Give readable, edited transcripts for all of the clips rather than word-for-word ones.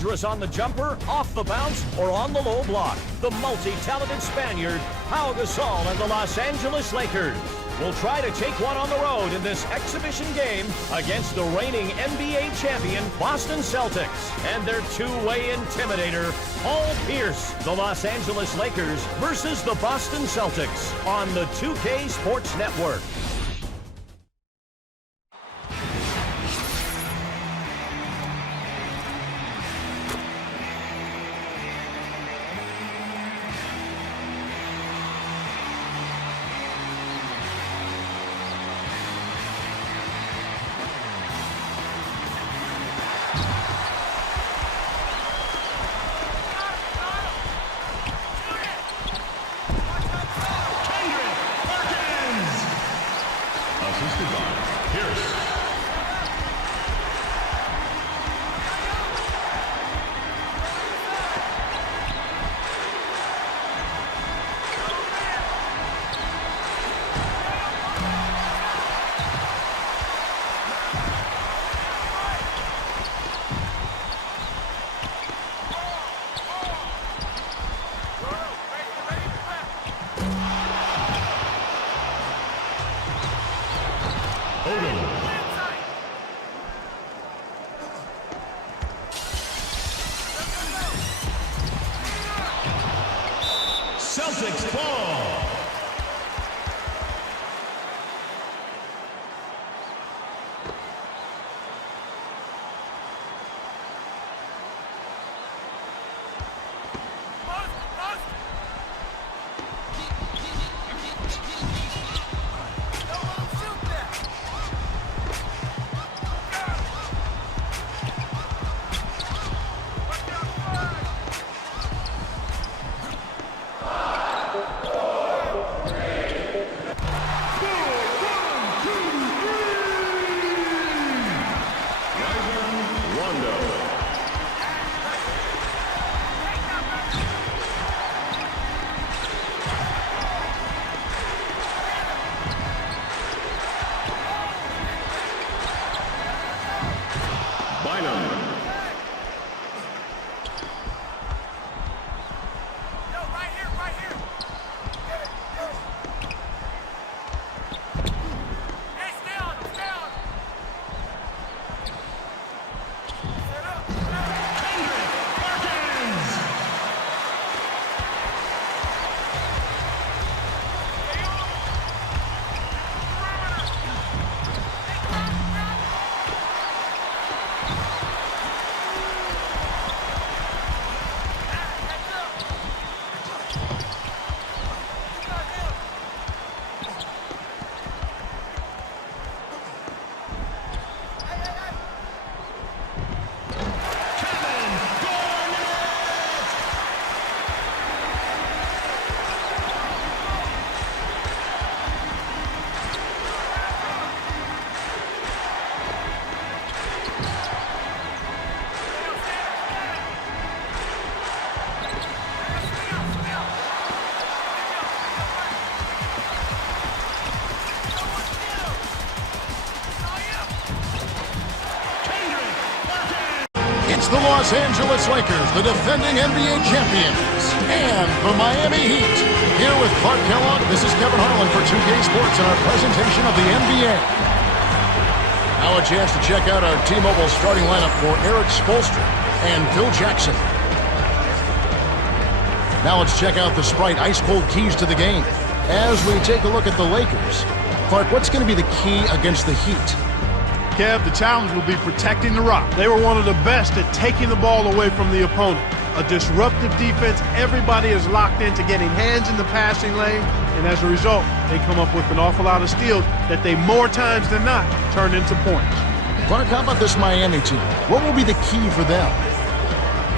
dangerous on the jumper, off the bounce, or on the low block. The multi-talented Spaniard, Pau Gasol and the Los Angeles Lakers will try to take one on the road in this exhibition game against the reigning NBA champion Boston Celtics and their two-way intimidator, Paul Pierce. The Los Angeles Lakers versus the Boston Celtics on the 2K Sports Network. Celtics ball. It's the Los Angeles Lakers, the defending NBA champions, and the Miami Heat. Here with Clark Kellogg, this is Kevin Harlan for 2K Sports and our presentation of the NBA. Now a chance to check out our T-Mobile starting lineup for Eric Spoelstra and Phil Jackson. Now let's check out the Sprite ice-cold keys to the game. As we take a look at the Lakers, Clark, what's going to be the key against the Heat? Kev, the challenge will be protecting the rock. They were one of the best at taking the ball away from the opponent. A disruptive defense, everybody is locked into getting hands in the passing lane, and as a result, they come up with an awful lot of steals that they more times than not turn into points. Clark, how about this Miami team? What will be the key for them?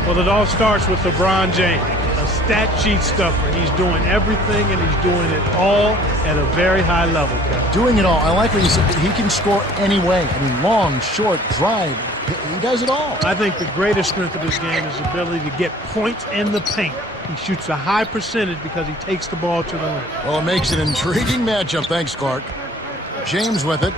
Well, it all starts with LeBron James, a stat sheet stuffer. He's doing everything, and he's doing it all at a very high level, Kevin. Doing it all. I like what you said. He can score any way. I mean, long, short, drive. He does it all. I think the greatest strength of his game is his ability to get points in the paint. He shoots a high percentage because he takes the ball to the rim. Well, it makes an intriguing matchup. Thanks, Clark. James with it.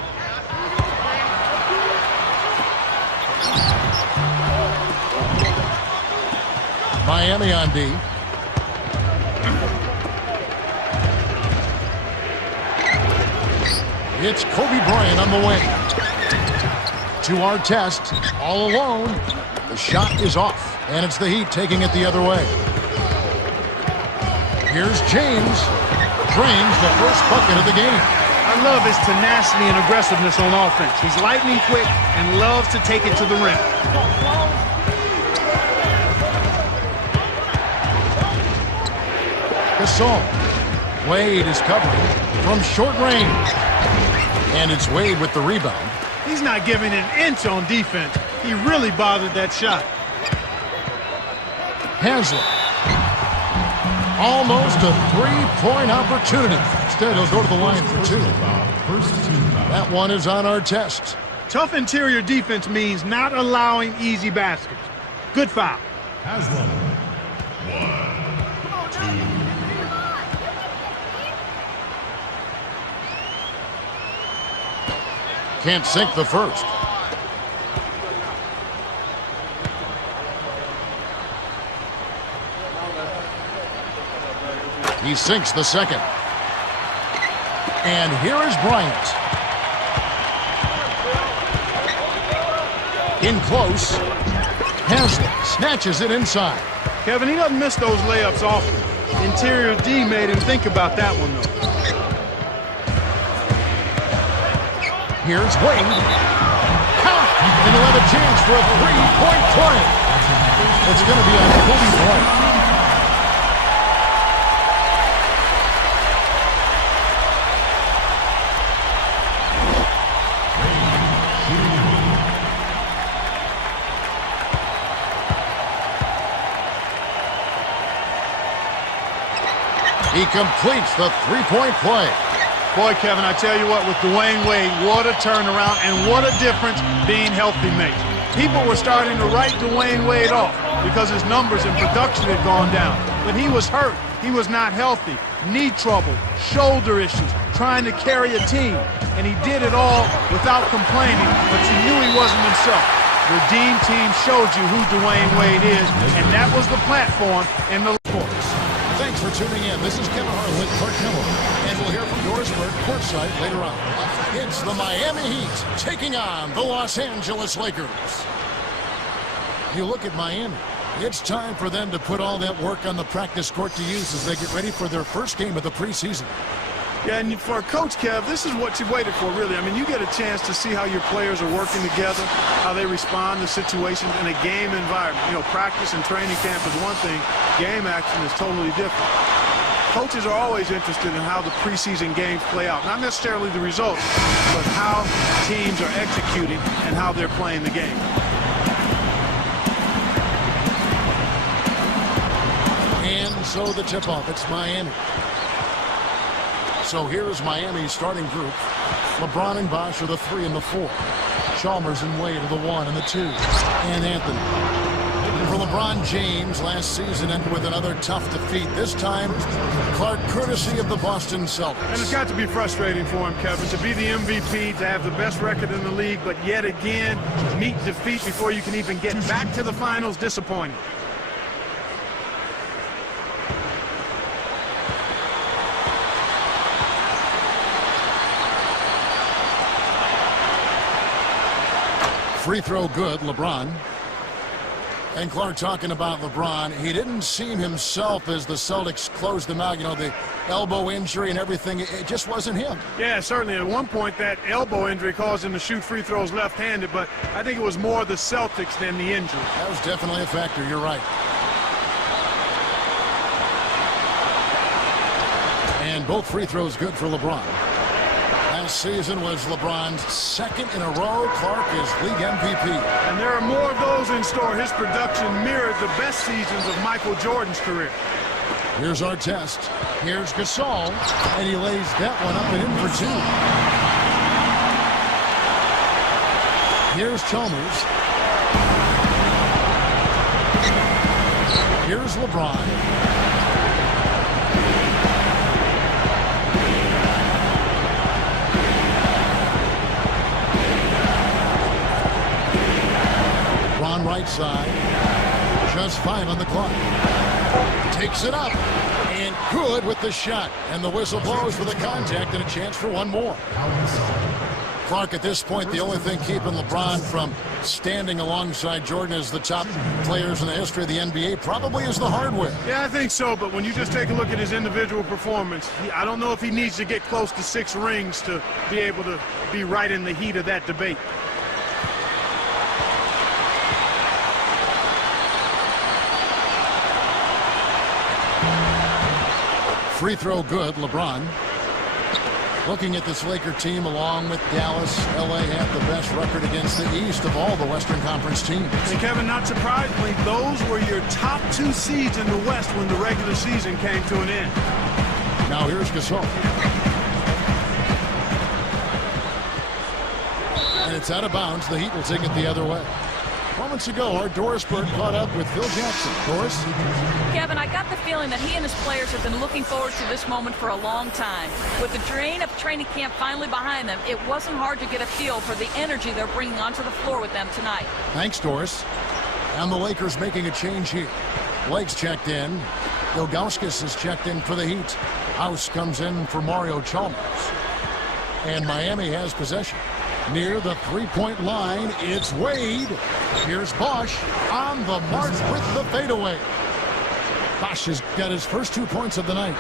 Miami on D. It's Kobe Bryant on the wing. To our test, all alone. The shot is off, and it's the Heat taking it the other way. Here's James. Drains the first bucket of the game. I love his tenacity and aggressiveness on offense. He's lightning quick and loves to take it to the rim. Gasol. Wade is covering from short range. And it's Wade with the rebound. He's not giving an inch on defense. He really bothered that shot. Haslem. Almost a three-point opportunity. Instead, he'll go to the line for two. That one is on our test. Tough interior defense means not allowing easy baskets. Good foul. Haslam. 1, 2. Can't sink the first. He sinks the second. And here is Bryant. In close. Haslem snatches it inside. Kevin, he doesn't miss those layups often. Interior D made him think about that one, though. Here's Wade. Count! And he'll have a chance for a three-point play. It's going to be on Kobe Bryant. He completes the three-point play. Boy, Kevin, I tell you what, with Dwayne Wade, what a turnaround and what a difference being healthy makes. People were starting to write Dwayne Wade off because his numbers and production had gone down. But he was hurt. He was not healthy. Knee trouble, shoulder issues, trying to carry a team. And he did it all without complaining, but you knew he wasn't himself. The Dean team showed you who Dwayne Wade is, and that was the platform in the courts. Thanks for tuning in. This is Kevin Harlan with Clark Miller, and we'll hear from Dorisburg courtside later on. It's the Miami Heat taking on the Los Angeles Lakers. You look at Miami. It's time for them to put all that work on the practice court to use as they get ready for their first game of the preseason. Yeah, and for Coach Kev, this is what you waited for, really. I mean, you get a chance to see how your players are working together, how they respond to situations in a game environment. You know, practice and training camp is one thing. Game action is totally different. Coaches are always interested in how the preseason games play out. Not necessarily the results, but how teams are executing and how they're playing the game. And so the tip-off, it's Miami. So here's Miami's starting group. LeBron and Bosh are the 3 and the 4. Chalmers and Wade are the 1 and the 2. And Anthony. And for LeBron James, last season ended with another tough defeat. This time, Clark, courtesy of the Boston Celtics. And it's got to be frustrating for him, Kevin, to be the MVP, to have the best record in the league, but yet again, meet defeat before you can even get back to the finals. Disappointing. Free throw good, LeBron. And Clark talking about LeBron, he didn't seem himself as the Celtics closed them out. You know, the elbow injury and everything, it just wasn't him. Yeah, certainly. At one point, that elbow injury caused him to shoot free throws left-handed, but I think it was more the Celtics than the injury. That was definitely a factor, you're right. And both free throws good for LeBron. Last season was LeBron's second in a row. Clark is league MVP. And there are more of those in store. His production mirrored the best seasons of Michael Jordan's career. Here's our test. Here's Gasol, and he lays that one up and in for 2. Here's Chalmers. Here's LeBron. Right side, just 5 on the clock. Takes it up. And good with the shot. And the whistle blows for the contact and a chance for one more. Clark, at this point, the only thing keeping LeBron from standing alongside Jordan as the top players in the history of the NBA probably is the hardware. Yeah, I think so, but when you just take a look at his individual performance, I don't know if he needs to get close to 6 rings to be able to be right in the heat of that debate. Free throw good, LeBron. Looking at this Laker team along with Dallas, LA have the best record against the East of all the Western Conference teams. And Kevin, not surprisingly, those were your top 2 seeds in the West when the regular season came to an end. Now here's Gasol. And it's out of bounds. The Heat will take it the other way. Moments ago, our Doris Burke caught up with Phil Jackson. Doris? Kevin, I got the feeling that he and his players have been looking forward to this moment for a long time. With the drain of training camp finally behind them, it wasn't hard to get a feel for the energy they're bringing onto the floor with them tonight. Thanks, Doris. And the Lakers making a change here. Blake's checked in. Ilgauskas is checked in for the Heat. House comes in for Mario Chalmers. And Miami has possession. Near the three-point line, it's Wade. Here's Bosch on the mark with the fadeaway. Bosch has got his first 2 points of the night.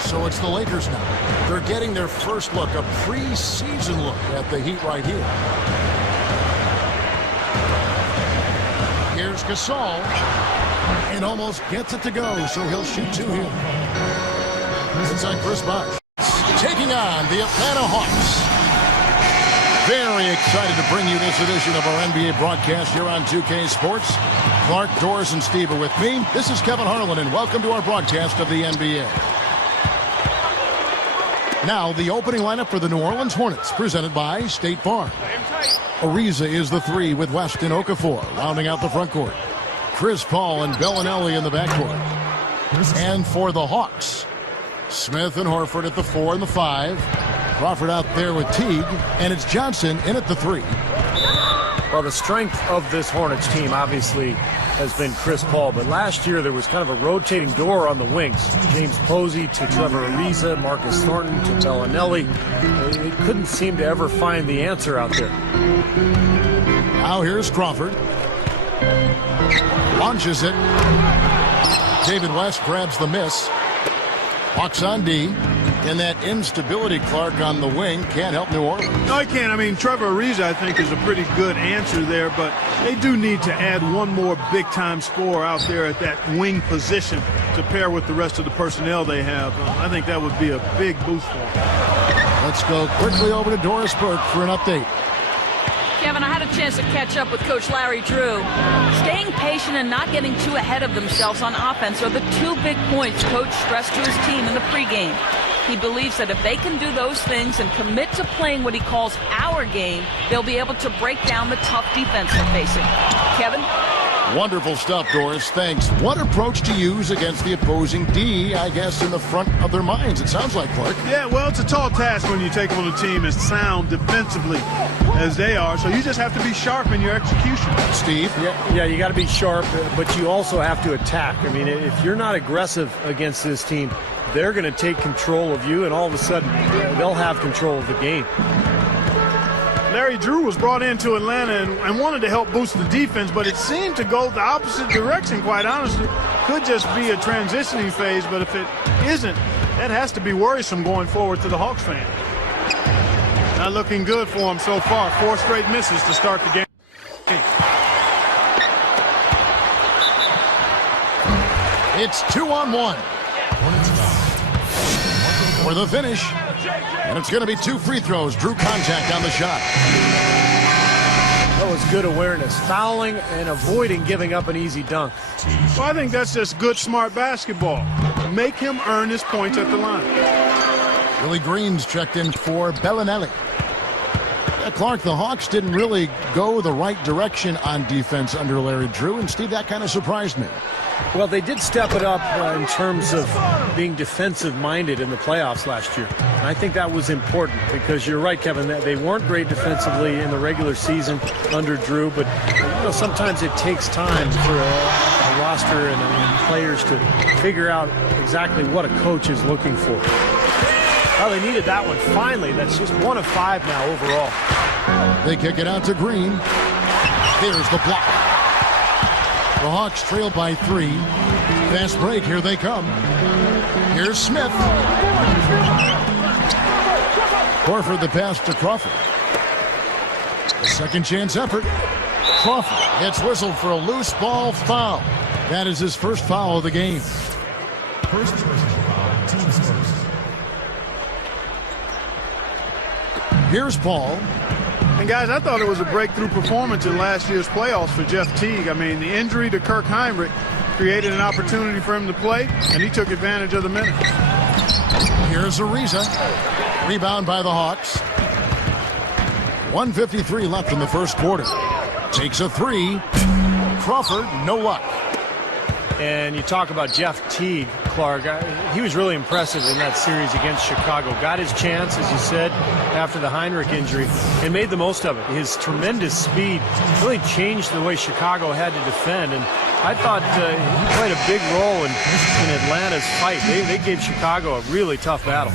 So it's the Lakers now. They're getting their first look, a preseason look at the Heat right here. Here's Gasol. And almost gets it to go, so he'll shoot 2 here. Inside Chris Bosch. Taking on the Atlanta Hawks. Very excited to bring you this edition of our NBA broadcast here on 2K Sports. Clark, Doris, and Steve are with me. This is Kevin Harlan, and welcome to our broadcast of the NBA. Now, the opening lineup for the New Orleans Hornets, presented by State Farm. Ariza is the 3 with Weston Okafor, rounding out the front court. Chris Paul and Bellinelli in the backcourt. And for the Hawks, Smith and Horford at the 4 and the 5. Crawford out there with Teague, and it's Johnson in at the 3. Well, the strength of this Hornets team obviously has been Chris Paul, but last year there was kind of a rotating door on the wings. James Posey to Trevor Ariza, Marcus Thornton to Bellinelli. They couldn't seem to ever find the answer out there. Now here's Crawford. Launches it. David West grabs the miss. Hawks on D. And that instability, Clark, on the wing can't help New Orleans. No, he can't. I mean, Trevor Ariza, I think, is a pretty good answer there, but they do need to add one more big-time scorer out there at that wing position to pair with the rest of the personnel they have. I think that would be a big boost for them. Let's go quickly over to Doris Burke for an update. Kevin, I had a chance to catch up with Coach Larry Drew. Staying patient and not getting too ahead of themselves on offense are the 2 big points Coach stressed to his team in the pregame. He believes that if they can do those things and commit to playing what he calls our game, they'll be able to break down the tough defense they're facing. Kevin? Wonderful stuff, Doris. Thanks. What approach to use against the opposing D, I guess, in the front of their minds, it sounds like, Clark. Yeah, well, it's a tall task when you take on a team as sound defensively as they are, so you just have to be sharp in your execution. Steve? Yeah, you got to be sharp, but you also have to attack. I mean, if you're not aggressive against this team, they're going to take control of you, and all of a sudden, they'll have control of the game. Larry Drew was brought into Atlanta and wanted to help boost the defense, but it seemed to go the opposite direction, quite honestly. Could just be a transitioning phase, but if it isn't, that has to be worrisome going forward to the Hawks fan. Not looking good for him so far. 4 straight misses to start the game. It's 2-on-1. For the finish. And it's going to be 2 free throws. Drew contact on the shot. That was good awareness. Fouling and avoiding giving up an easy dunk. Well, I think that's just good, smart basketball. Make him earn his points at the line. Willie Green's checked in for Bellinelli. Clark, the Hawks didn't really go the right direction on defense under Larry Drew, and Steve, that kind of surprised me. Well, they did step it up in terms of being defensive-minded in the playoffs last year. And I think that was important because you're right, Kevin, that they weren't great defensively in the regular season under Drew, but sometimes it takes time for a roster and players to figure out exactly what a coach is looking for. Well, they needed that one finally. That's just 1 of 5 now overall. They kick it out to Green. Here's the block. The Hawks trail by 3. Fast break, here they come. Here's Smith. Horford the pass to Crawford. A second chance effort. Crawford gets whistled for a loose ball foul. That is his first foul of the game. First personal foul, team's first. Here's Paul. And guys, I thought it was a breakthrough performance in last year's playoffs for Jeff Teague. I mean, the injury to Kirk Heinrich created an opportunity for him to play, and he took advantage of the minutes. Here's Ariza. Rebound by the Hawks. 1:53 left in the first quarter. Takes a 3. Crawford, no luck. And you talk about Jeff Teague, Clark. He was really impressive in that series against Chicago. Got his chance, as you said, after the Heinrich injury, and made the most of it. His tremendous speed really changed the way Chicago had to defend. And I thought he played a big role in Atlanta's fight. They gave Chicago a really tough battle.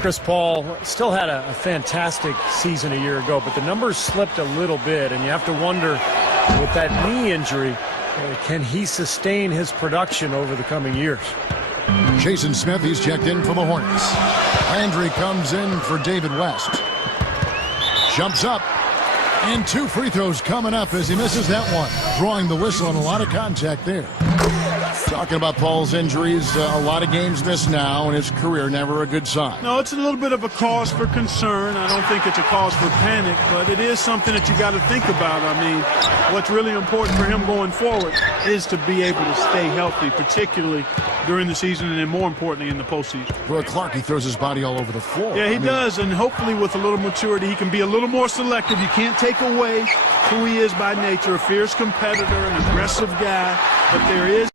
Chris Paul still had a fantastic season a year ago, but the numbers slipped a little bit, and you have to wonder, with that knee injury, can he sustain his production over the coming years? Jason Smith, he's checked in for the Hornets. Landry comes in for David West. Jumps up, and 2 free throws coming up as he misses that one. Drawing the whistle and a lot of contact there. Talking about Paul's injuries, a lot of games missed now, and his career never a good sign. No, it's a little bit of a cause for concern. I don't think it's a cause for panic, but it is something that you got to think about. I mean, what's really important for him going forward is to be able to stay healthy, particularly during the season and then more importantly in the postseason. Roy Clark, he throws his body all over the floor. Yeah, he does, and hopefully with a little maturity, he can be a little more selective. You can't take away who he is by nature, a fierce competitor, an aggressive guy, but there is